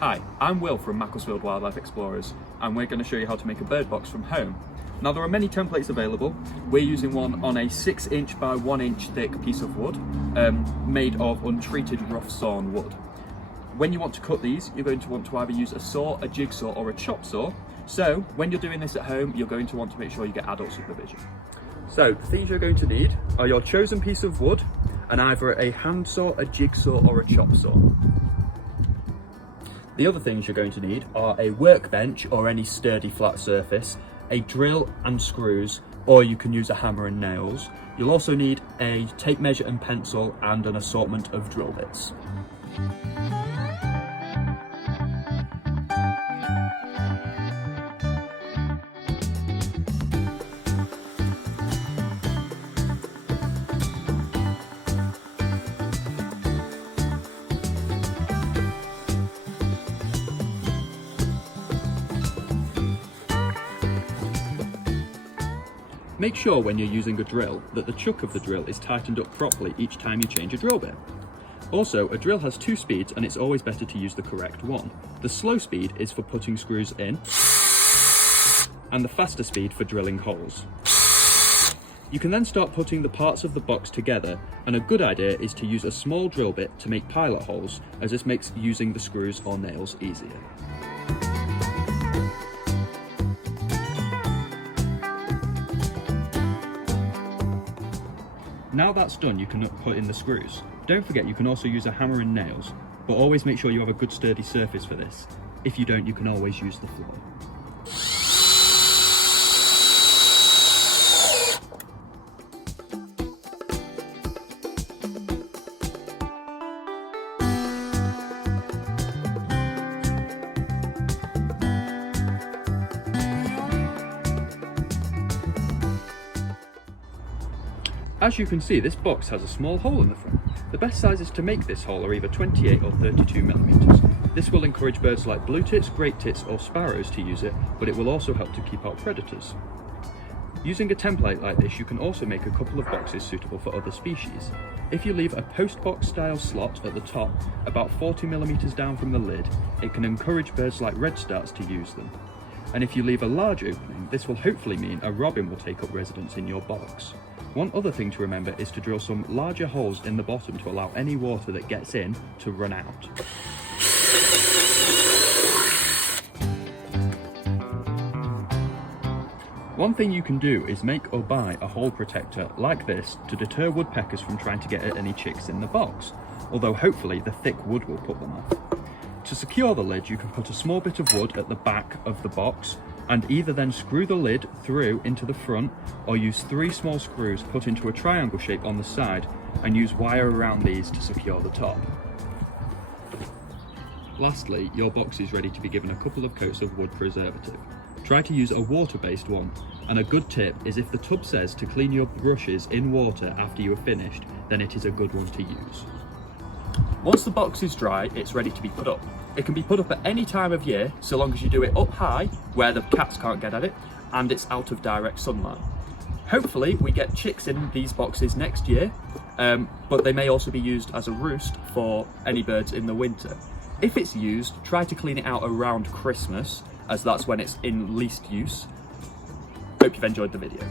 Hi, I'm Will from Macclesfield Wildlife Explorers, and we're going to show you how to make a bird box from home. Now, there are many templates available. We're using one on a 6" by 1" thick piece of wood, made of untreated rough sawn wood. When you want to cut these, you're going to want to either use a saw, a jigsaw, or a chop saw. So, when you're doing this at home, you're going to want to make sure you get adult supervision. So, the things you're going to need are your chosen piece of wood, and either a handsaw, a jigsaw, or a chop saw. The other things you're going to need are a workbench or any sturdy flat surface, a drill and screws, or you can use a hammer and nails. You'll also need a tape measure and pencil and an assortment of drill bits. Make sure when you're using a drill that the chuck of the drill is tightened up properly each time you change a drill bit. Also, a drill has 2 speeds and it's always better to use the correct one. The slow speed is for putting screws in, and the faster speed for drilling holes. You can then start putting the parts of the box together, and a good idea is to use a small drill bit to make pilot holes, as this makes using the screws or nails easier. Now that's done, you can put in the screws. Don't forget you can also use a hammer and nails, but always make sure you have a good sturdy surface for this. If you don't, you can always use the floor. As you can see, this box has a small hole in the front. The best sizes to make this hole are either 28 or 32mm. This will encourage birds like blue tits, great tits or sparrows to use it, but it will also help to keep out predators. Using a template like this, you can also make a couple of boxes suitable for other species. If you leave a postbox style slot at the top, about 40mm down from the lid, it can encourage birds like redstarts to use them. And if you leave a large opening, this will hopefully mean a robin will take up residence in your box. One other thing to remember is to drill some larger holes in the bottom to allow any water that gets in to run out. One thing you can do is make or buy a hole protector like this to deter woodpeckers from trying to get at any chicks in the box, although hopefully the thick wood will put them off. To secure the lid, you can put a small bit of wood at the back of the box and either then screw the lid through into the front or use 3 small screws put into a triangle shape on the side and use wire around these to secure the top. Lastly, your box is ready to be given a couple of coats of wood preservative. Try to use a water-based one, and a good tip is if the tub says to clean your brushes in water after you are finished, then it is a good one to use. Once the box is dry, it's ready to be put up. It can be put up at any time of year, so long as you do it up high, where the cats can't get at it, and it's out of direct sunlight. Hopefully we get chicks in these boxes next year, but they may also be used as a roost for any birds in the winter. If it's used, try to clean it out around Christmas, as that's when it's in least use. Hope you've enjoyed the video.